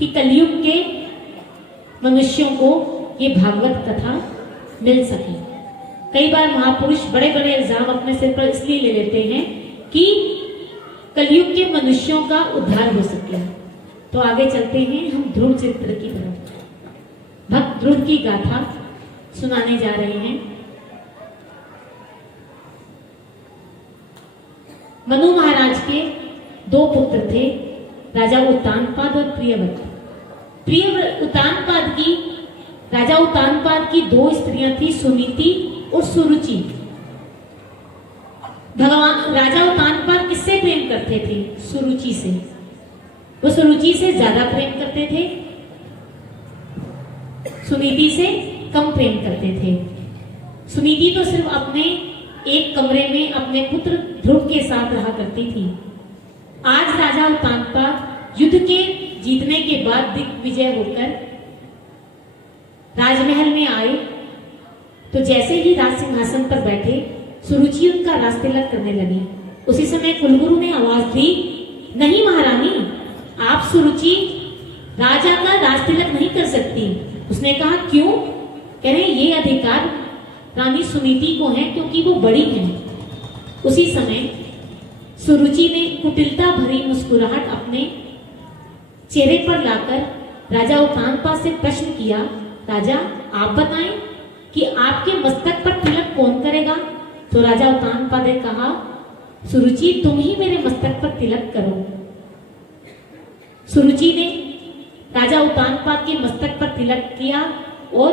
कि कलयुग के मनुष्यों को ये भागवत कथा मिल सके। कई बार महापुरुष बड़े बड़े इल्जाम अपने सिर पर इसलिए ले लेते हैं कि कलयुग के मनुष्यों का उद्धार हो सके। तो आगे चलते हैं हम ध्रुव चरित्र की तरफ। भक्त ध्रुव की गाथा सुनाने जा रहे हैं। मनु महाराज के 2 पुत्र थे, राजा उत्तानपाद और प्रियव्रत। राजा उत्तानपाद की 2 स्त्रियां थी, सुनीति और सुरुचि। भगवान राजा उत्तानपाद किससे प्रेम करते थे? सुरुचि से। वो सुरुचि से ज्यादा प्रेम करते थे, सुनीति से कम प्रेम करते थे। सुनीति तो सिर्फ अपने एक कमरे में अपने पुत्र ध्रुव के साथ रहा करती थी। आज राजा उत्तानपाद युद्ध के जीतने के बाद दिग्विजय होकर राजमहल में आए तो जैसे ही राज सिंहासन पर बैठे सुरुचि उनका राजतिलक करने लगी। उसी समय कुलगुरु ने आवाज दी, नहीं महारानी, आप सुरुचि राजा का राजतिलक नहीं कर सकती। उसने कहा क्यों? कह रहे ये अधिकार रानी सुनीति को है क्योंकि वो बड़ी है। उसी समय सुरुचि ने कुटिलता भरी मुस्कुराहट अपने चेहरे पर लाकर राजा उत्तानपाद से प्रश्न किया, राजा आप बताएं कि आपके मस्तक पर तिलक कौन करेगा? तो राजा उत्तानपाद ने कहा, सुरुचि तुम ही मेरे मस्तक पर तिलक करो। सुरुचि ने राजा उत्तानपाद के मस्तक पर तिलक किया और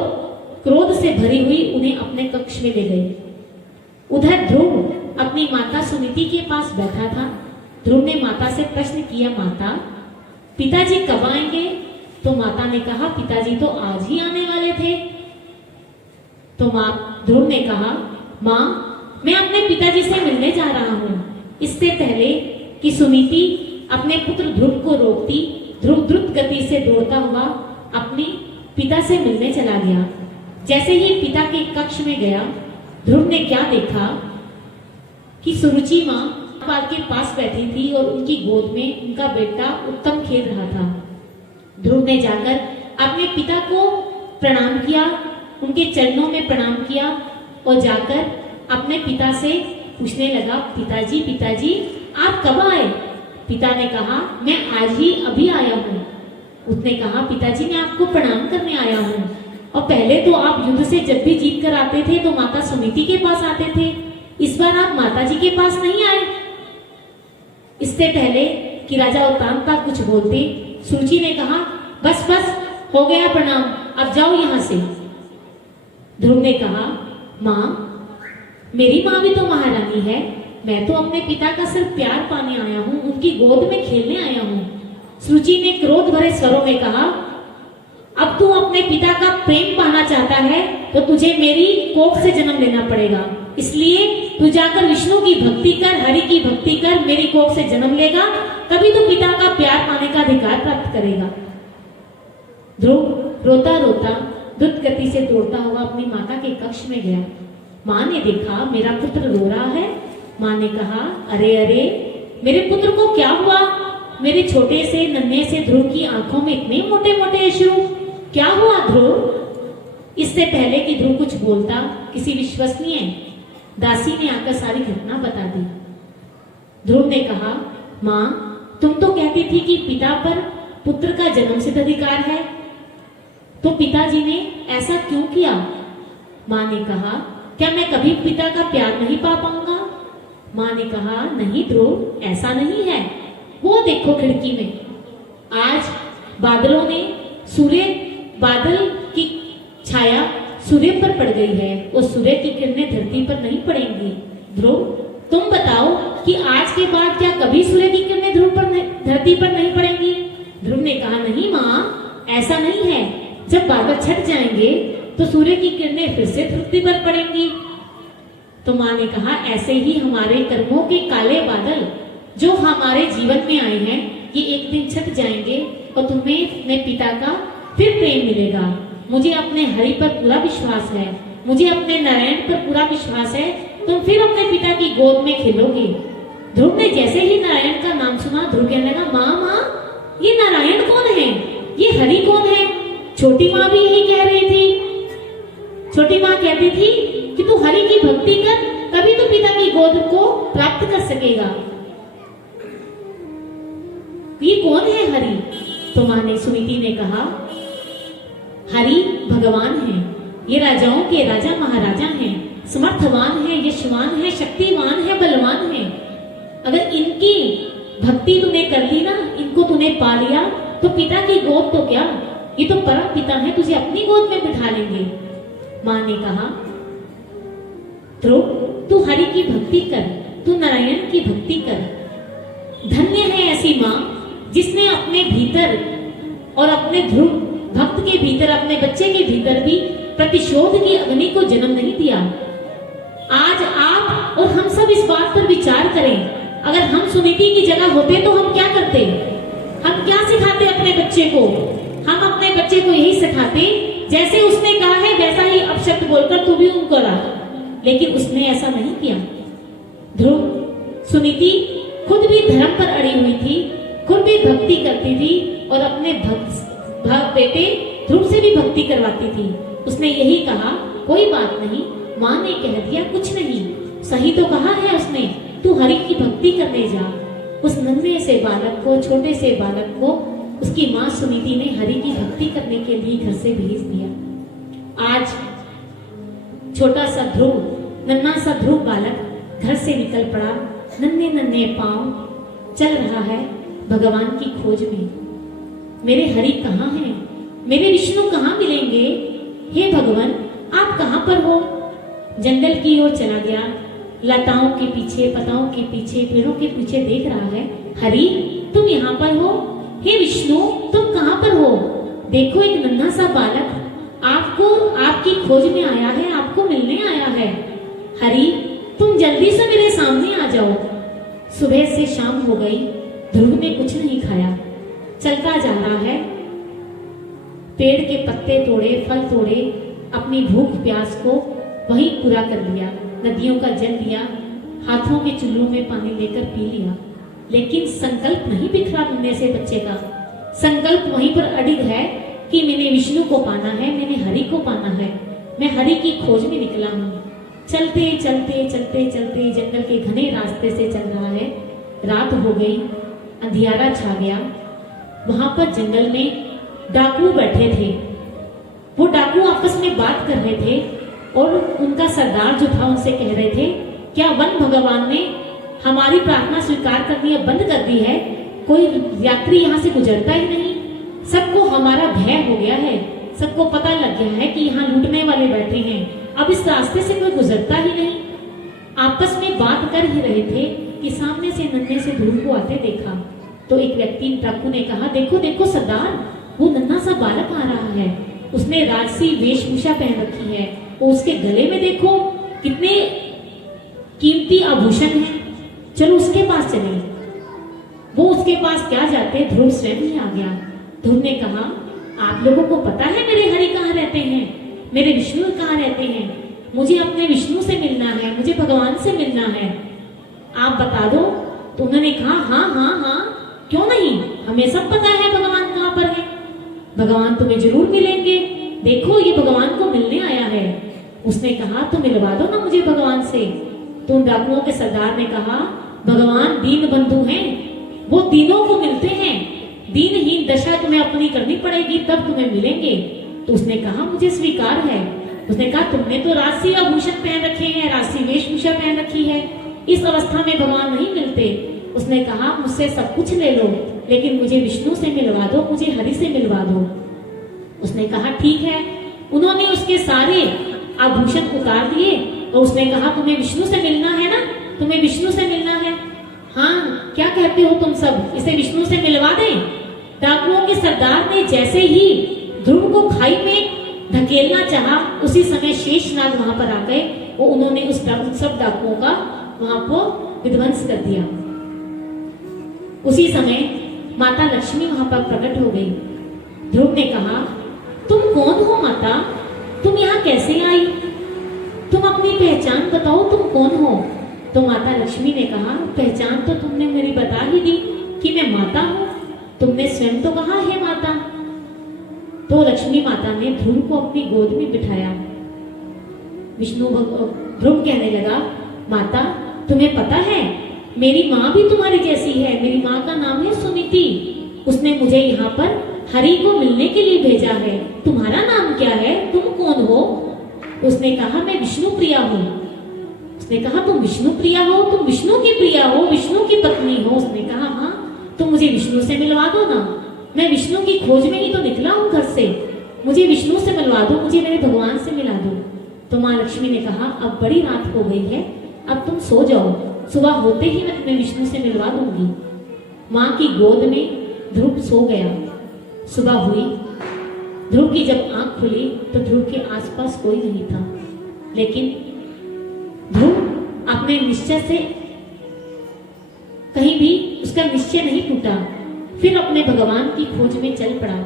क्रोध से भरी हुई उन्हें अपने कक्ष में ले गई। उधर ध्रुव अपनी माता सुनीति के पास बैठा था। ध्रुव ने माता से प्रश्न किया, माता पिताजी कब आएंगे? तो माता ने कहा, पिताजी तो आज ही आने वाले थे। तो ध्रुव ने कहा, माँ मैं अपने पिताजी से मिलने जा रहा हूँ। इससे पहले कि सुनीति अपने पुत्र ध्रुव को रोकती, ध्रुव द्रुत गति से दौड़ता हुआ अपने पिता से मिलने चला गया। जैसे ही पिता के कक्ष में गया, ध्रुव ने क्या देखा कि सुरुचि माँ उत्तानपाद के पास बैठी थी और उनकी गोद में उनका बेटा उत्तम खेल रहा था। ध्रुव ने जाकर अपने पिता को प्रणाम किया, उनके चरणों में प्रणाम किया और जाकर अपने पिता से पूछने लगा, पिताजी पिताजी आप कब आए? पिता ने कहा, मैं आज ही अभी आया हूँ। उसने कहा, पिताजी मैं आपको प्रणाम करने आया हूँ। और पहले तो आप युद्ध से जब भी जीत कर आते थे तो माता सुनीति के पास आते थे, इस बार आप माताजी के पास नहीं आए। इससे पहले कि राजा उत्तानपाद कुछ बोलते, सुरुचि ने कहा, बस बस हो गया प्रणाम, अब जाओ यहाँ से। ध्रुव ने कहा, माँ मेरी माँ भी तो महारानी है, मैं तो अपने पिता का सिर्फ प्यार पाने आया हूँ, उनकी गोद में खेलने आया हूँ। सुरुचि ने क्रोध भरे स्वरों में कहा, अब तू अपने पिता का प्रेम पाना चाहता है तो तुझे मेरी कोख से जन्म लेना पड़ेगा। इसलिए तू जाकर विष्णु की भक्ति कर, हरि की भक्ति कर, मेरी कोख से जन्म लेगा, तभी तू पिता का प्यार पाने का अधिकार प्राप्त करेगा। ध्रुव रोता रोता द्रुत गति से दौड़ता हुआ अपनी माता के कक्ष में गया। माँ ने देखा मेरा पुत्र रो रहा है। माँ ने कहा, अरे अरे मेरे पुत्र को क्या हुआ? मेरे छोटे से नन्हे से ध्रुव की आंखों में इतने मोटे मोटे अश्रु, क्या हुआ ध्रुव? इससे पहले कि ध्रुव कुछ बोलता, किसी विश्वसनीय दासी ने आकर सारी घटना बता दी। ध्रुव ने कहा, माँ तुम तो कहती थी कि पिता पर पुत्र का जन्म सिद्ध अधिकार है, तो पिताजी ने ऐसा क्यों किया? माँ ने कहा, क्या मैं कभी पिता का प्यार नहीं पा पाऊंगा? माँ ने कहा, नहीं ध्रुव ऐसा नहीं है। वो देखो खिड़की में, आज बादलों ने बादल की छाया सूर्य पर पड़ गई है और सूर्य की किरणें धरती पर नहीं पड़ेंगी। ध्रुव तुम बताओ कि आज के बाद क्या कभी सूर्य की किरणें धरती पर नहीं पड़ेंगी? ध्रुव ने कहा, नहीं माँ ऐसा नहीं है, जब बादल छट जाएंगे तो सूर्य की किरणें फिर से धरती पर पड़ेंगी। तो माँ ने कहा, ऐसे ही हमारे कर्मों के काले बादल जो हमारे जीवन में आए हैं, ये एक दिन छट जाएंगे और तुम्हें अपने पिता का फिर प्रेम मिलेगा। मुझे अपने हरि पर पूरा विश्वास है, मुझे अपने नारायण पर पूरा विश्वास है, तुम फिर अपने पिता की गोद में खेलोगे। ध्रुव ने जैसे ही नारायण का नाम सुना, ध्रुव कहने लगा, माँ माँ ये नारायण कौन है? ये हरि कौन है? छोटी माँ भी यही कह रही थी। छोटी माँ कहती थी कि तू हरि की भक्ति कर, तभी तो पिता की गोद को प्राप्त कर सकेगा। ये कौन है हरि? तो माँ ने, सुनीति ने कहा, हरि भगवान है, ये राजाओं के राजा महाराजा हैं, समर्थवान है, यशवान है, शक्तिवान है, बलवान है। अगर इनकी भक्ति तूने कर ली ना, इनको तूने पा लिया, तो पिता की गोद तो क्या, ये तो परम पिता है, तुझे अपनी गोद में बिठा लेंगे। माँ ने कहा, ध्रुव तू हरि की भक्ति कर, तू नारायण की भक्ति कर। धन्य है ऐसी माँ जिसने अपने भीतर और अपने ध्रुव भक्त के भीतर, अपने बच्चे के भीतर भी प्रतिशोध की अग्नि को जन्म नहीं दिया। आज आप और हम सब इस बात पर विचार करें, अगर हम सुनीति की जगह होते तो हम क्या करते? हम क्या सिखाते अपने बच्चे को? हम अपने बच्चे को यही सिखाते, जैसे उसने कहा है वैसा ही अपशब्द बोलकर तू भी उनको रहा। लेकिन उसने ऐसा नहीं किया। ध्रुव, सुनीति खुद भी धर्म पर अड़ी हुई थी, खुद भी भक्ति करती थी और अपने बेटे ध्रुव से भी भक्ति करवाती थी। उसने यही कहा, कोई बात नहीं, माँ ने कह दिया, कुछ नहीं, सही तो कहा है उसने, तू हरि की भक्ति करने जा। उस नन्हे से बालक को, छोटे से बालक को उसकी माँ सुनीति ने हरि की भक्ति करने के लिए घर से भेज दिया। आज छोटा सा ध्रुव, नन्हा सा ध्रुव बालक घर से निकल पड़ा, नन्हे नन्हे पांव चल रहा है भगवान की खोज में। मेरे हरि कहाँ हैं? मेरे विष्णु कहाँ मिलेंगे? हे भगवान, आप कहाँ पर हो? जंगल की ओर चला गया, लताओं के पीछे, पताओं के पीछे, पेड़ों के पीछे देख रहा है। हरि, तुम यहाँ पर हो? हे विष्णु, तुम कहाँ पर हो? देखो, एक नन्हा सा बालक आपको, आपकी खोज में आया है, आपको मिलने आया है। हरि, तुम जल्दी से मेरे सामने आ जाओ। सुबह से शाम हो गई, ध्रुव ने कुछ नहीं खाया, चलता जा रहा है। पेड़ के पत्ते तोड़े, फल तोड़े, अपनी भूख प्यास को वहीं पूरा कर लिया। नदियों का जल लिया, हाथों के चुल्लू में पानी लेकर पी लिया। लेकिन संकल्प नहीं बिखरा नन्हे से बच्चे का। संकल्प वहीं पर अडिग है कि मैंने विष्णु को पाना है, मैंने हरि को पाना है, मैं हरि की खोज में निकला हूँ। चलते चलते चलते चलते जंगल के घने रास्ते से चल रहा है। रात हो गई, अंधियारा छा गया। वहां पर जंगल में डाकू बैठे थे। वो डाकू आपस में बात कर रहे थे और उनका सरदार जो था उनसे कह रहे थे, क्या वन भगवान ने हमारी प्रार्थना स्वीकार करनी अब बंद कर दी है? कोई यात्री यहाँ से गुजरता ही नहीं, सबको हमारा भय हो गया है, सबको पता लग गया है कि यहाँ लूटने वाले बैठे हैं, अब इस रास्ते से कोई गुजरता ही नहीं। आपस में बात कर ही रहे थे कि सामने से नन्हे से ध्रुव को आते देखा। तो एक व्यक्ति डाकू ने कहा, देखो देखो सरदार, वो नन्हा सा बालक आ रहा है, उसने राजसी वेशभूषा पहन रखी है, और उसके गले में देखो कितने कीमती आभूषण हैं, चलो उसके पास चले। वो उसके पास क्या जाते, ध्रुव स्वयं ही आ गया। ध्रुव ने कहा, आप लोगों को पता है मेरे हरि कहाँ रहते हैं, मेरे विष्णु कहाँ रहते हैं? मुझे अपने विष्णु से मिलना है, मुझे भगवान से मिलना है, आप बता दो। तो उन्होंने कहा, हाँ हाँ हाँ, क्यों नहीं, हमें सब पता है भगवान कहाँ पर है, भगवान तुम्हें जरूर मिलेंगे, देखो ये भगवान को मिलने आया है। उसने कहा, तो मिलवा दो ना मुझे भगवान से। तो उन डाकुओं के सरदार ने कहा, भगवान दीन बंधु हैं, वो दीनों को मिलते हैं, दीनहीन दशा तुम्हें अपनी करनी पड़ेगी तब तुम्हें मिलेंगे। तो उसने कहा, मुझे स्वीकार है। उसने कहा, तुमने तो राजसी आभूषण पहन रखे हैं, राजसी वेशभूषा पहन रखी है, इस अवस्था में भगवान नहीं मिलते। उसने कहा, मुझसे सब कुछ ले लो, लेकिन मुझे विष्णु से मिलवा दो, मुझे हरि से मिलवा दो। उसने कहा, ठीक है। उन्होंने उसके सारे आभूषण उतार दिए और उसने कहा, तुम्हें विष्णु से मिलना है ना, तुम्हें विष्णु से मिलना है? हाँ, क्या कहते हो तुम सब, इसे विष्णु से मिलवा दें? डाकुओं के सरदार ने जैसे ही ध्रुव को खाई में धकेलना चाहा, उसी समय शेषनाग वहां पर आ गए और उन्होंने उस सब डाकुओं का वहां पर विध्वंस कर दिया। उसी समय माता लक्ष्मी वहां पर प्रकट हो गई। ध्रुव ने कहा, तुम कौन हो माता, तुम यहाँ कैसे आई, तुम अपनी पहचान बताओ, तुम कौन हो? तो माता लक्ष्मी ने कहा, पहचान तो तुमने मेरी बता ही दी कि मैं माता हूँ, तुमने स्वयं तो कहा है माता। तो लक्ष्मी माता ने ध्रुव को अपनी गोद में बिठाया। ध्रुव कहने लगा, माता तुम्हें पता है मेरी माँ भी तुम्हारी जैसी है, मेरी माँ का नाम है सुनीति, उसने मुझे यहाँ पर हरि को मिलने के लिए भेजा है, तुम्हारा नाम क्या है, तुम कौन हो? उसने कहा मैं विष्णु प्रिया हूँ। उसने कहा तुम विष्णु प्रिया हो, तुम विष्णु की प्रिया हो, विष्णु की पत्नी हो? उसने कहा हाँ, तो मुझे विष्णु से मिलवा दो ना, मैं विष्णु की खोज में ही तो निकला हूँ घर से, मुझे विष्णु से मिलवा दो, मुझे मेरे भगवान से मिला दो। तो माँ लक्ष्मी ने कहा अब बड़ी रात हो गई है, अब तुम सो जाओ, सुबह होते ही मैं तुम्हें विष्णु से मिलवा दूंगी। माँ की गोद में ध्रुव सो गया। सुबह हुई, ध्रुव की जब आंख खुली तो ध्रुव के आसपास कोई नहीं था, लेकिन ध्रुव अपने निश्चय से कहीं भी उसका निश्चय नहीं टूटा, फिर अपने भगवान की खोज में चल पड़ा।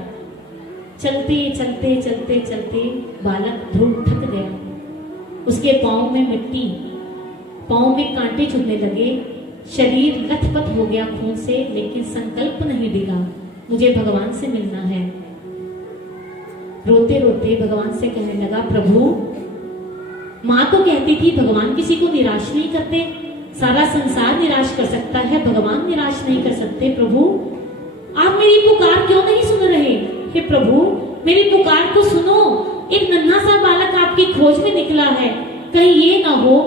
चलते चलते चलते चलते बालक ध्रुव थक गया, उसके पांव में मिट्टी, पांव में कांटे चुभने लगे, शरीर लथपथ हो गया खून से, लेकिन संकल्प नहीं डिगा, मुझे भगवान से मिलना है। रोते रोते भगवान से कहने लगा, प्रभु माँ तो कहती थी भगवान किसी को निराश नहीं करते, सारा संसार निराश कर सकता है, भगवान निराश नहीं कर सकते। प्रभु आप मेरी पुकार क्यों नहीं सुन रहे? हे प्रभु मेरी पुकार को सुनो, एक नन्हा सा बालक आपकी खोज में निकला है, कहीं ये ना हो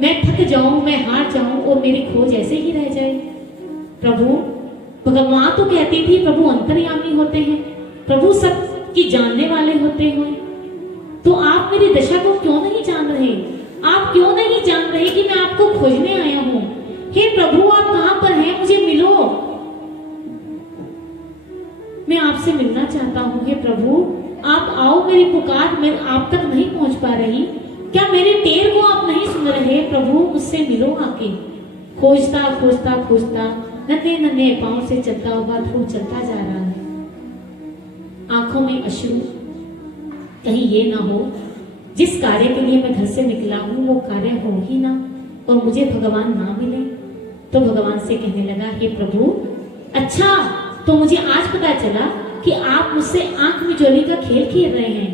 मैं थक जाऊं, मैं हार जाऊं और मेरी खोज ऐसे ही रह जाए। प्रभु भगवान तो कहती थी प्रभु अंतर्यामी होते हैं, प्रभु सब की जानने वाले होते हैं, तो आप मेरी दशा को क्यों नहीं जान रहे? आप क्यों नहीं जान रहे कि मैं आपको खोजने आया हूं? हे प्रभु आप कहां पर हैं? मुझे मिलो, मैं आपसे मिलना चाहता हूं। हे प्रभु आप आओ, मेरी पुकार मैं आप तक नहीं पहुंच पा रही, क्या मेरे टेर को आप नहीं सुन रहे? प्रभु मुझसे मिलो आके। खोजता खोजता खोजता नन्हे नन्हे पांव से चलता हुआ ध्रुव चलता जा रहा है, आंखों में अश्रु, कहीं ये ना हो जिस कार्य के लिए मैं घर से निकला हूं वो कार्य हो ही ना और मुझे भगवान ना मिले। तो भगवान से कहने लगा, हे प्रभु अच्छा तो मुझे आज पता चला कि आप मुझसे आंख मिचौली का खेल खेल रहे हैं।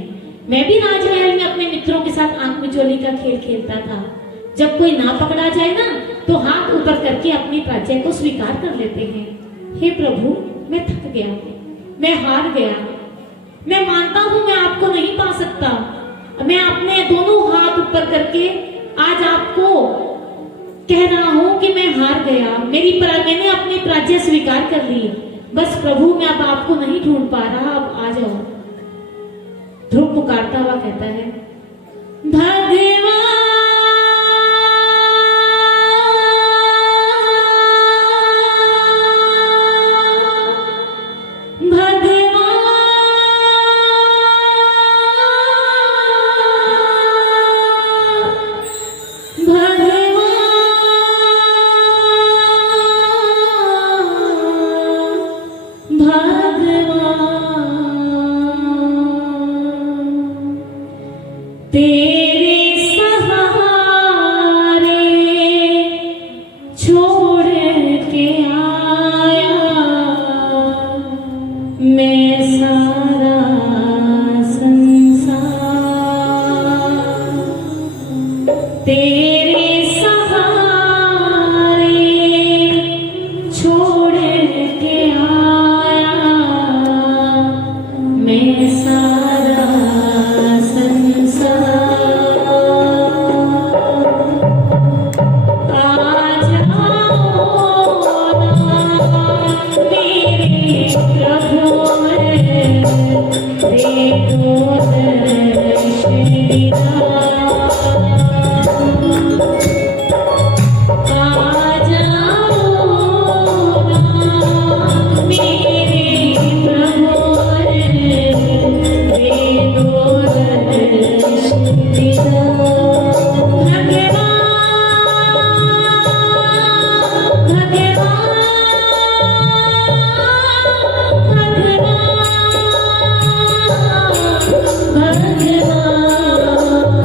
मैं भी राजमहल में अपने मित्रों के साथ आंख मिचौली का खेल खेलता था, जब कोई ना पकड़ा जाए ना तो हाथ ऊपर करके अपनी पराजय को स्वीकार कर लेते हैं। हे प्रभु मैं थक गया, मैं हार गया, मैं मानता हूं मैं आपको नहीं पा सकता, मैं अपने दोनों हाथ ऊपर करके आज आपको कह रहा हूं कि मैं हार गया, मैंने अपनी पराजय स्वीकार कर ली, बस प्रभु मैं अब आपको नहीं ढूंढ पा रहा, अब आ जाओ। ध्रुव पुकारता हुआ कहता है, भगवान तेरे सहारे छोड़ के आया मैं सारा संसार, तेरे सहारे छोड़ के आया मैं सारा संसार। भगवान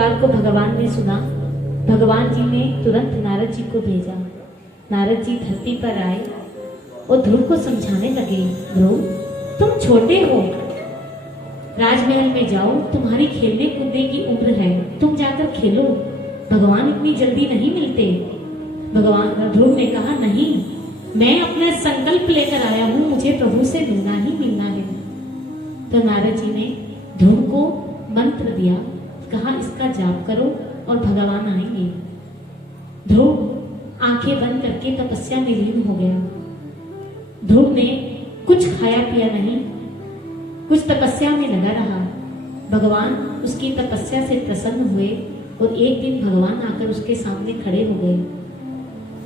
परिवार को भगवान ने सुना। भगवान जी ने तुरंत नारद जी को भेजा। नारद जी धरती पर आए और ध्रुव को समझाने लगे, ध्रुव तुम छोटे हो, राजमहल में जाओ, तुम्हारी खेलने कूदने की उम्र है, तुम जाकर खेलो, भगवान इतनी जल्दी नहीं मिलते। भगवान ध्रुव ने कहा, नहीं, मैं अपना संकल्प लेकर आया हूं, मुझे प्रभु से मिलना ही मिलना है। तो नारद जी ने ध्रुव को मंत्र दिया, कहा इसका जाप करो और भगवान आएंगे। ध्रुव आंखें बंद करके तपस्या में लीन हो गया। ध्रुव ने कुछ खाया पिया नहीं, कुछ तपस्या में लगा रहा। भगवान उसकी तपस्या से प्रसन्न हुए और एक दिन भगवान आकर उसके सामने खड़े हो गए।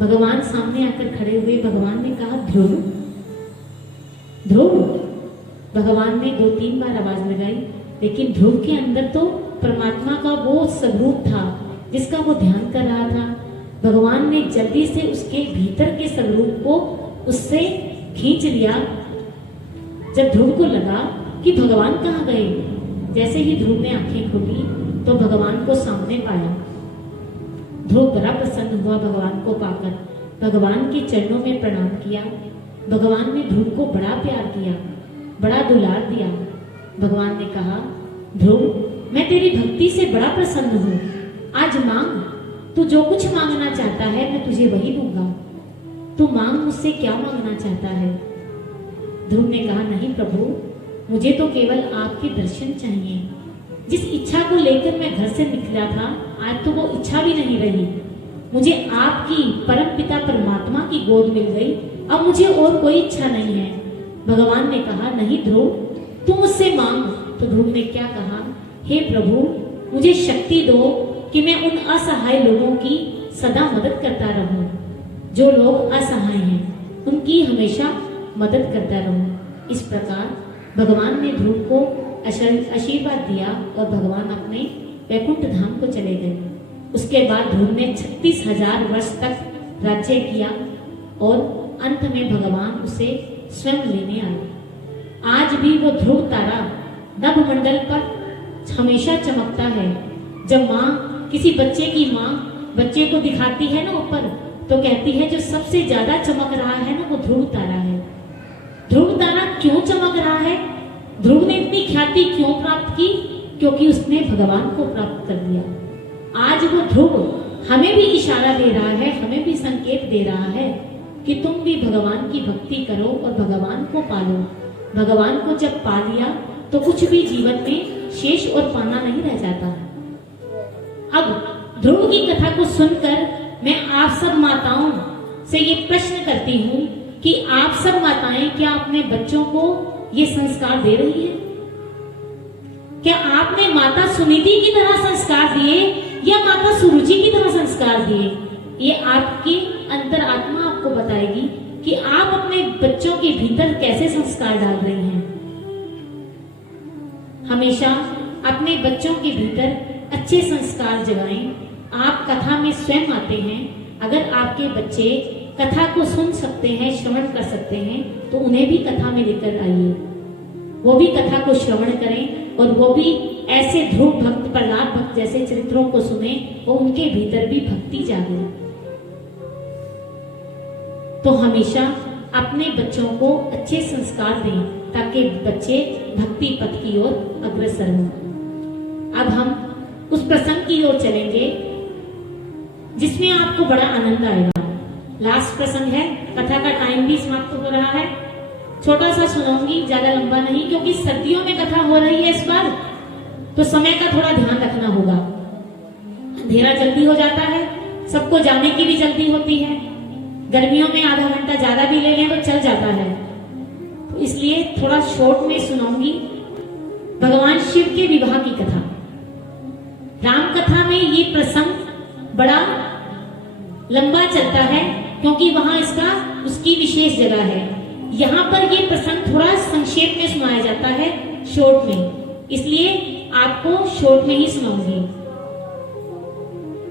भगवान सामने आकर खड़े हुए, भगवान ने कहा, ध्रुव ध्रुव। भगवान ने 2-3 बार आवाज लगाई, लेकिन ध्रुव के अंदर तो परमात्मा का वो स्वरूप था जिसका वो ध्यान कर रहा था। भगवान ने जल्दी से उसके भीतर के स्वरूप को उससे खींच लिया। जब ध्रुव को लगा कि भगवान कहाँ गए, जैसे ही ध्रुव ने आंखें खोली तो भगवान को सामने पाया। ध्रुव बड़ा प्रसन्न हुआ भगवान को पाकर, भगवान के चरणों में प्रणाम किया। भगवान ने ध्रुव को बड़ा प्यार किया, बड़ा दुलार दिया। भगवान ने कहा, ध्रुव मैं तेरी भक्ति से बड़ा प्रसन्न हूँ, आज मांग, तू जो कुछ मांगना चाहता है मैं तुझे वही दूंगा। तू मांग, मुझसे क्या मांगना चाहता है। ध्रुव ने कहा, नहीं प्रभु, मुझे तो केवल आपके दर्शन चाहिए। जिस इच्छा को लेकर मैं घर से निकला था, आज तो वो इच्छा भी नहीं रही। मुझे आपकी परमपिता परमात्मा की गोद मिल गई, अब मुझे और कोई इच्छा नहीं है। भगवान ने कहा, नहीं ध्रुव, तू मुझसे मांग। तो ध्रुव ने क्या कहा, हे प्रभु, मुझे शक्ति दो कि मैं उन असहाय लोगों की सदा मदद करता रहूं। जो लोग असहाय हैं उनकी हमेशा मदद करता रहूं। इस प्रकार भगवान ने ध्रुव को आशीर्वाद दिया और भगवान अपने वैकुंठ धाम को चले गए। उसके बाद ध्रुव ने 36,000 वर्ष तक राज्य किया और अंत में भगवान उसे स्वयं लेने आए। आज भी वो ध्रुव तारा नभमंडल पर हमेशा चमकता है। जब माँ किसी बच्चे की माँ बच्चे को दिखाती है ना ऊपर, तो कहती है जो सबसे ज्यादा चमक रहा है ना वो ध्रुव तारा है। ध्रुव तारा क्यों चमक रहा है, ध्रुव ने इतनी ख्याति क्यों प्राप्त की, क्योंकि उसने भगवान को प्राप्त कर लिया। आज वो ध्रुव हमें भी इशारा दे रहा है, हमें भी संकेत दे रहा है कि तुम भी भगवान की भक्ति करो और भगवान को पालो। भगवान को जब पा लिया तो कुछ भी जीवन में शेष और पाना नहीं रह जाता। अब ध्रुव की कथा को सुनकर मैं आप सब माताओं से ये प्रश्न करती हूँ कि आप सब माताएं क्या अपने बच्चों को ये संस्कार दे रही है? क्या आपने माता सुनीति की तरह संस्कार दिए या माता सुरुचि की तरह संस्कार दिए? ये आपकी अंतरात्मा आपको बताएगी कि आप अपने बच्चों के भीतर कैसे संस्कार डाल रही हैं। हमेशा अपने बच्चों के भीतर अच्छे संस्कार जगाएं। आप कथा में स्वयं आते हैं, अगर आपके बच्चे कथा को सुन सकते हैं, श्रवण कर सकते हैं, तो उन्हें भी कथा में लेकर आइए। वो भी कथा को श्रवण करें और वो भी ऐसे ध्रुव भक्त, प्रहलाद भक्त जैसे चरित्रों को सुने, वो उनके भीतर भी भक्ति जागे। तो हमेशा अपने बच्चों को अच्छे संस्कार दें ताकि बच्चे भक्ति पथ की ओर अग्रसर हों। अब हम उस प्रसंग की ओर चलेंगे जिसमें आपको बड़ा आनंद आएगा। लास्ट प्रसंग है, कथा का टाइम भी समाप्त हो रहा है। छोटा सा सुनाऊंगी, ज्यादा लंबा नहीं, क्योंकि सर्दियों में कथा हो रही है इस बार, तो समय का थोड़ा ध्यान रखना होगा। अंधेरा जल्दी हो जाता है, सबको जाने की भी जल्दी होती है। गर्मियों में आधा घंटा ज्यादा भी ले लें तो चल जाता है, तो इसलिए थोड़ा शॉर्ट में सुनाऊंगी। भगवान शिव के विवाह की कथा। राम कथा में ये प्रसंग बड़ा लंबा चलता है क्योंकि वहां इसका उसकी विशेष जगह है। यहाँ पर ये प्रसंग थोड़ा संक्षेप में सुनाया जाता है, शॉर्ट में, इसलिए आपको शॉर्ट में ही सुनाऊंगी।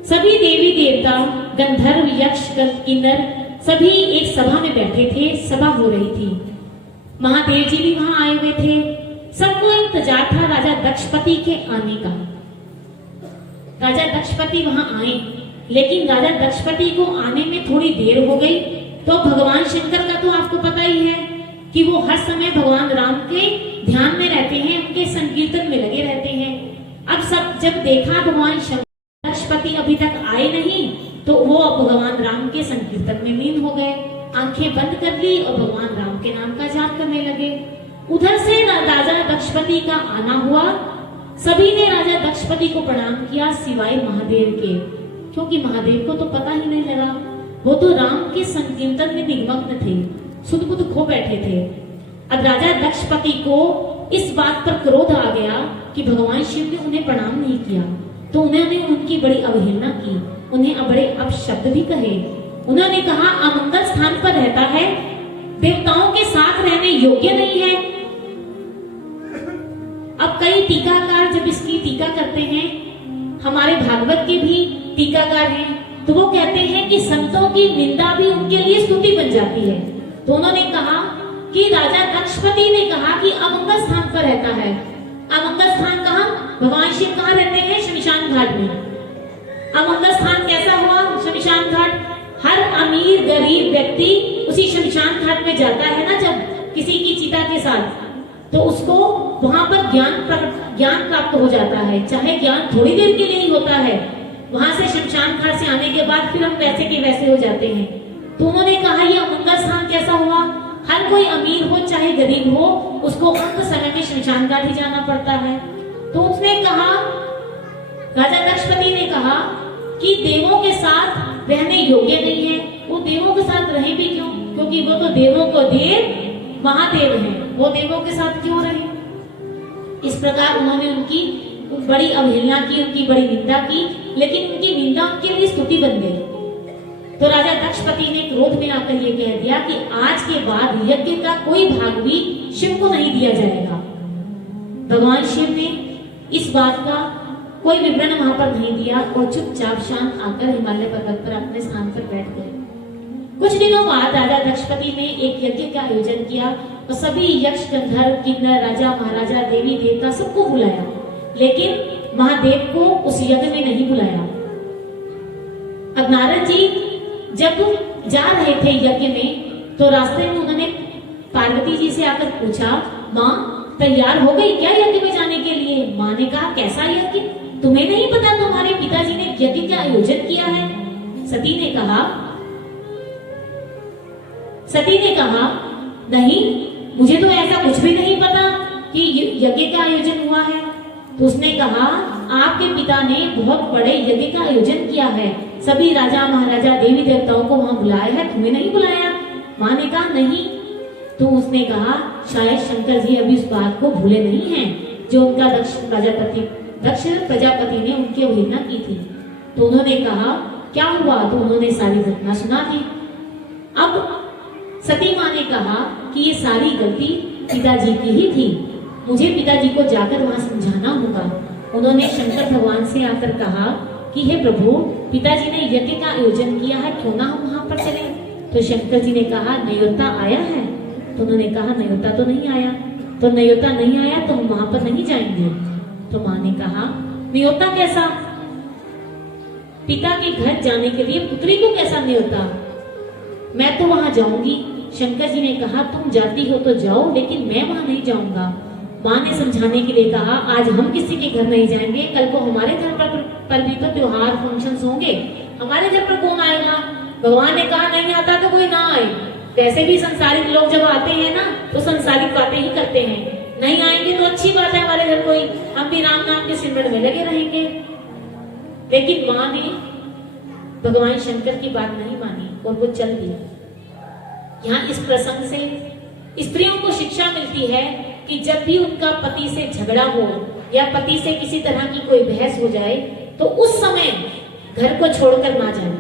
सभी देवी देवता, गंधर्व, यक्ष, किन्नर सभी एक सभा में बैठे थे। सभा हो रही थी, महादेव जी भी वहां आए हुए थे। सबको इंतजार था राजा दक्षपति के आने का। राजा दक्षपति वहां आए, लेकिन राजा दक्षपति को आने में थोड़ी देर हो गई। तो भगवान शंकर का तो आपको पता ही है कि वो हर समय भगवान राम के ध्यान में रहते हैं, उनके संकीर्तन में लगे रहते हैं। अब सब जब देखा भगवान शंकर दक्षपति अभी तक आए नहीं, तो वो अब भगवान राम के संकीर्तन में लीन हो गए, आंखें बंद कर ली और भगवान राम के नाम का जाप करने लगे। उधर से राजा दक्षपति का आना हुआ। सभी ने राजा दक्षपति को प्रणाम किया सिवाय महादेव के, क्योंकि महादेव को तो पता ही नहीं लगा, वो तो राम के संकीर्तन में निमग्न थे, सुध बुध खो बैठे थे। अब राजा दक्षपति को इस बात पर क्रोध आ गया कि भगवान शिव ने उन्हें प्रणाम नहीं किया, तो उन्होंने उनकी बड़ी अवहेलना की, उन्हें बड़े अपशब्द भी कहे। उन्होंने कहा अमंगल स्थान पर रहता है, देवताओं के साथ रहने योग्य नहीं है। अब कई टीकाकार जब इसकी टीका करते हैं, हमारे भागवत के भी टीकाकार हैं, तो वो कहते हैं कि संतों की निंदा भी उनके लिए स्तुति बन जाती है। तो उन्होंने कहा कि राजा दक्षपति ने कहा कि अमंगल स्थान पर रहता है। अमंगल स्थान कहाँ? भगवान शिव कहाँ रहते हैं? शमशान घाट में। अमंगल स्थान कैसा हुआ? शमशान घाट। हर अमीर गरीब व्यक्ति उसी शमशान घाट में जाता है ना, जब किसी की चिता के साथ, तो उसको वहां पर ज्ञान प्राप्त हो जाता है, चाहे ज्ञान थोड़ी देर के लिए ही होता है। वहां से शमशान घाट से आने के बाद फिर हम वैसे के वैसे हो जाते हैं। तो उन्होंने कहा ये अमंगल स्थान कैसा हुआ? हर कोई अमीर हो चाहे गरीब हो, उसको अंत समय में शमशान घाट ही जाना पड़ता है। तो उसने कहा, राजा दक्षपति ने कहा कि देवों के साथ रहने योग्य नहीं है। वो देवों के साथ रहे भी क्यों? क्योंकि वो तो देवों को देव महादेव हैं, वो देवों के साथ क्यों रहे? इस प्रकार उन्होंने उनकी बड़ी अवहेलना की, उनकी बड़ी निंदा की, लेकिन उनकी निंदा उनके लिए स्तुति बन गई। तो राजा दक्षपति ने क्रोध में आकर ये कह दिया कि आज के बाद यज्ञ का कोई भाग भी शिव को नहीं दिया जाएगा। भगवान शिव ने इस बात का कोई विवरण वहां पर नहीं दिया और चुपचाप शांत आकर हिमालय पर्वत पर अपने स्थान पर बैठ गए। कुछ दिनों बाद राजा दक्षपति ने एक यज्ञ का आयोजन किया और सभी यक्ष गंधर्व किन्नर राजा महाराजा देवी देवता सबको बुलाया, लेकिन महादेव को उस यज्ञ में नहीं बुलाया। अब नारद जी जब जा रहे थे यज्ञ में, तो रास्ते में उन्होंने पार्वती जी से आकर पूछा, माँ तैयार हो गई क्या यज्ञ में जाने के लिए? माँ ने कहा कैसा यज्ञ? तुम्हें नहीं पता तुम्हारे पिताजी ने यज्ञ का आयोजन किया है? सती ने कहा नहीं, मुझे तो ऐसा कुछ भी नहीं पता कि यज्ञ का आयोजन हुआ है। तो उसने कहा आपके पिता ने बहुत बड़े यज्ञ का आयोजन किया है, सभी राजा महाराजा देवी देवताओं को वहां बुलाया है, तुम्हें नहीं बुलाया? माँ ने कहा नहीं। तो उसने कहा शायद शंकर जी अभी उस बात को भूले नहीं हैं जो उनका दक्ष प्रजापति ने उनकी अवहेलना की थी। तो उन्होंने कहा क्या हुआ? तो उन्होंने सारी घटना सुना दी। अब सती माँ ने कहा कि ये सारी गलती पिताजी की ही थी, मुझे पिताजी को जाकर वहां समझाना होगा। उन्होंने शंकर भगवान से आकर कहा कि हे प्रभु, पिताजी ने यज्ञ का आयोजन किया है, क्यों ना हम वहां पर चले? तो शंकर जी ने कहा न्योता आया है? तो उन्होंने कहा न्योता तो नहीं आया। तो न्योता नहीं आया तो हम वहां पर नहीं जाएंगे। तो माँ ने कहा न्योता कैसा? पिता के घर जाने के लिए पुत्री को कैसा न्योता? मैं तो वहां जाऊंगी। शंकर जी ने कहा तुम जाती हो तो जाओ, लेकिन मैं वहां नहीं जाऊंगा। माँ ने समझाने के लिए कहा आज हम किसी के घर नहीं जाएंगे, कल को हमारे घर पर भी तो त्योहार फंक्शंस होंगे, हमारे घर पर कौन आएगा? भगवान ने कहा नहीं आता तो कोई ना आए। वैसे भी संसारिक लोग जब आते हैं ना तो संसारिक बातें ही करते हैं, नहीं आएंगे तो अच्छी बात है हमारे घर कोई, हम भी राम नाम के सिमरन में लगे रहेंगे। लेकिन माँ ने भगवान शंकर की बात नहीं मानी और वो चल दी। यहाँ इस प्रसंग से स्त्रियों को शिक्षा मिलती है कि जब भी उनका पति से झगड़ा हो या पति से किसी तरह की कोई बहस हो जाए तो उस समय घर को छोड़कर ना जाए।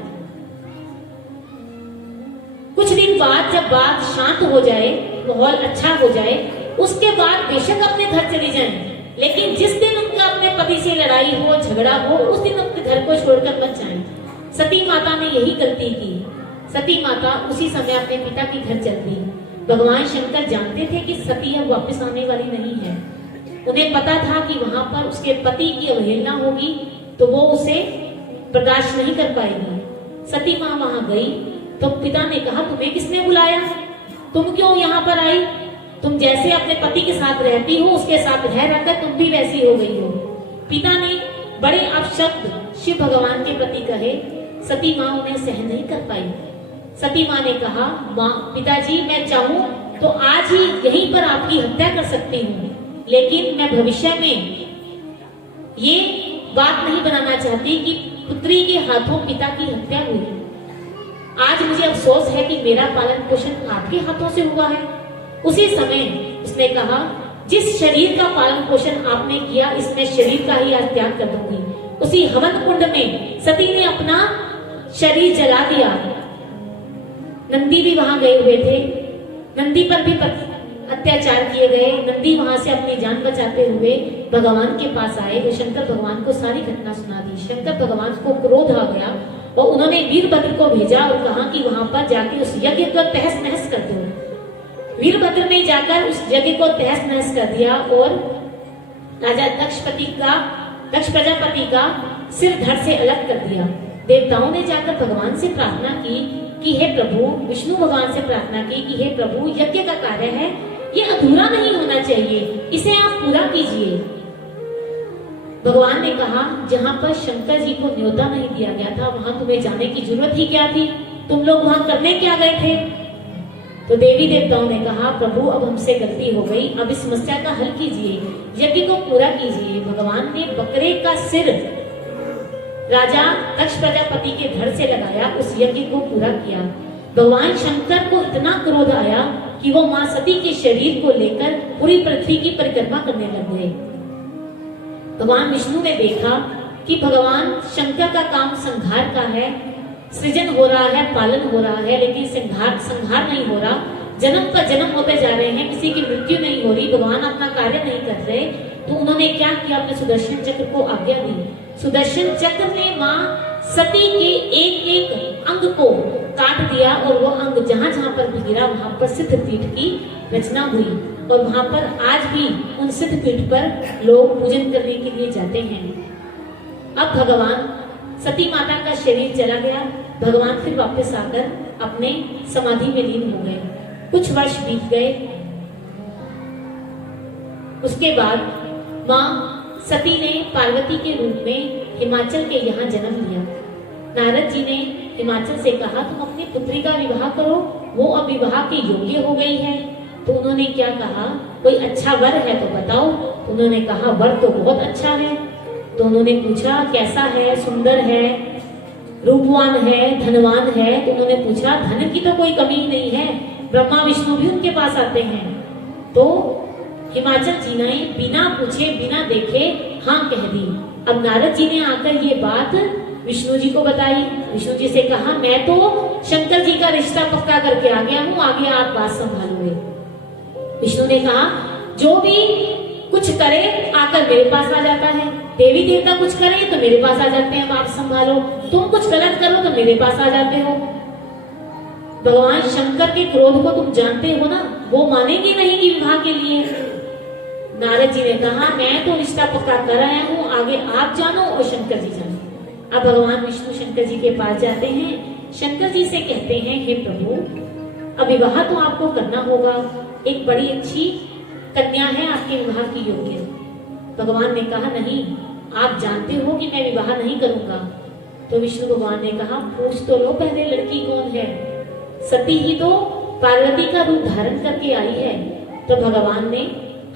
कुछ दिन बाद जब बात शांत हो जाए, माहौल अच्छा हो जाए, उसके बाद बेशक अपने घर चली जाएं, लेकिन जिस दिन उनका अपने पति से लड़ाई हो झगड़ा हो उस दिन अपने घर को छोड़कर मत जाएं। सती माता ने यही गलती की। सती माता उसी समय अपने पिता के घर चल दी। भगवान शंकर जानते थे कि सती अब वापस आने वाली नहीं है। उन्हें पता था कि वहां पर उसके पति की अवहेलना होगी, तो वो उसे बर्दाश्त नहीं कर पाएगी। सती माँ वहां गई तो पिता ने कहा, तुम्हें किसने बुलाया, तुम क्यों यहाँ पर आई? तुम जैसे अपने पति के साथ रहती हो, उसके साथ रह रहकर तुम भी वैसी हो गई हो। पिता ने बड़े अपशब्द शिव भगवान के प्रति कहे। सती माँ उन्हें सहन नहीं कर पाई। सती माँ ने कहा, माँ पिताजी, मैं चाहूं तो आज ही यहीं पर आपकी हत्या कर सकती हूँ, लेकिन मैं भविष्य में ये बात नहीं बनाना चाहती कि पुत्री के हाथों पिता की हत्या हुई। आज मुझे अफसोस है कि मेरा पालन पोषण आपके हाथों से हुआ है। उसी समय उसने कहा, जिस शरीर का पालन पोषण आपने किया, इसमें शरीर का ही आज त्याग कर दूंगी। उसी हवन कुंड में सती ने अपना शरीर जला दिया। नंदी भी वहां गए हुए थे, नंदी पर भी अत्याचार किए गए। नंदी वहां से अपनी जान बचाते हुए भगवान के पास आए। वो शंकर भगवान को सारी घटना सुना दी। शंकर भगवान को क्रोध आ गया और उन्होंने वीरभद्र को भेजा और कहा कि वहां पर जाके उस यज्ञ को तहस नहस कर दो। वीरभद्र ने जाकर उस यज्ञ को तहस नहस कर दिया और राजा दक्ष प्रजापति का सिर धड़ से अलग कर दिया। देवताओं ने जाकर भगवान से प्रार्थना की कि हे प्रभु, विष्णु भगवान से प्रार्थना की कि हे प्रभु, यज्ञ का कार्य है, ये अधूरा नहीं होना चाहिए, इसे आप पूरा कीजिए। भगवान ने कहा, जहां पर शंकर जी को न्योता नहीं दिया गया था, वहां तुम्हें जाने की जरूरत ही क्या थी? तुम लोग वहां करने क्या गए थे? तो देवी देवताओं ने कहा, प्रभु अब हमसे गलती हो गई, अब इस समस्या का हल कीजिए, यज्ञ को पूरा कीजिए। भगवान ने बकरे का सिर राजा दक्ष प्रजापति के धड़ से लगाया, उस यज्ञ को पूरा किया। भगवान शंकर को इतना क्रोध आया कि वो मां सती के शरीर को लेकर पूरी पृथ्वी की परिक्रमा करने लग गए। भगवान विष्णु ने देखा कि भगवान शंकर का काम संहार का है, सृजन हो रहा है, पालन हो रहा है, लेकिन संहार नहीं हो रहा। जन्म पर जन्म होते जा रहे हैं, किसी की मृत्यु नहीं हो रही, भगवान अपना कार्य नहीं कर रहे। तो उन्होंने क्या किया, अपने सुदर्शन चक्र को आज्ञा दी। सुदर्शन चक्र ने मां सती के एक एक अंग को काट दिया और वो अंग जहां जहां पर भी गिरा वहां पर सिद्धपीठ की रचना हुई। और वहां पर आज भी उन सिद्धपीठ पर लोग पूजन करने के लिए जाते हैं। अब भगवान सती माता का शरीर चला गया। भगवान फिर वापस आकर अपने समाधि में लीन हो गए। कुछ वर्ष बीत गए। उसके बाद मां सती ने पार्वती के रूप में हिमाचल के यहाँ जन्म लिया। नारद जी ने हिमाचल से कहा, तुम अपनी पुत्री का विवाह करो, वो अब विवाह के योग्य हो गई है। तो उन्होंने क्या कहा, कोई अच्छा वर है तो बताओ। तो उन्होंने कहा, वर तो बहुत अच्छा है। तो उन्होंने पूछा, कैसा है? सुंदर है, रूपवान है, धनवान है। तो उन्होंने पूछा, धन की तो कोई कमी ही नहीं है, ब्रह्मा विष्णु भी उनके पास आते हैं। तो हिमाचल जी ने बिना पूछे बिना देखे हाँ कह दी। अब नारद जी ने आकर ये बात विष्णु जी को बताई। विष्णु जी से कहा, मैं तो शंकर जी का रिश्ता पक्का करके आ गया हूँ, आगे आप बात संभालोगे। विष्णु ने कहा, जो भी कुछ करे आकर मेरे पास आ जाता है, देवी देवता कुछ करे तो मेरे पास आ जाते हैं, आप संभालो। तुम कुछ गलत करो तो मेरे पास आ जाते हो। भगवान शंकर के क्रोध को तुम जानते हो ना, वो मानेंगे नहीं कि विवाह के लिए। नारद जी ने कहा, मैं तो रिश्ता पक्का कर आया हूँ, आगे आप जानो और शंकर जी जानो। अब भगवान विष्णु शंकर जी के पास जाते हैं। शंकर जी से कहते हैं, हे प्रभु, अब विवाह तो आपको करना होगा, एक बड़ी अच्छी कन्या है आपके विवाह की योग्य। भगवान ने कहा, नहीं, आप जानते हो कि मैं विवाह नहीं करूंगा। तो विष्णु भगवान ने कहा, पूछ तो लो पहले लड़की कौन है। सती ही तो पार्वती का रूप धारण करके आई है। तो भगवान ने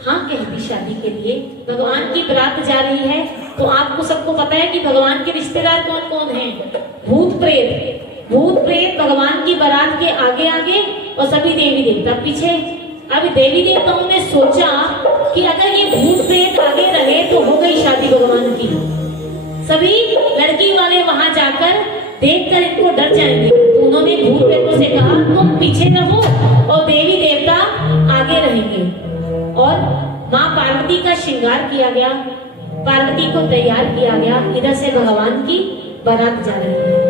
हाँ कह दी शादी के लिए। भगवान की बारात जा रही है। तो आपको सबको पता है कि भगवान के रिश्तेदार कौन कौन हैं? भूत प्रेत भगवान की बारात के आगे आगे और सभी देवी देवता पीछे। अब देवी देवताओं ने सोचा कि अगर ये भूत प्रेत आगे रहे तो हो गई शादी भगवान की। सभी लड़की वाले वहां जाकर देखकर इनको डर जाएंगे। तो उन्होंने भूत प्रेतों से कहा, तुम पीछे रहो और देवी देवता आगे रहेंगे। और माँ पार्वती का श्रृंगार किया गया, पार्वती को तैयार किया गया। इधर से भगवान की बारात जा रही है।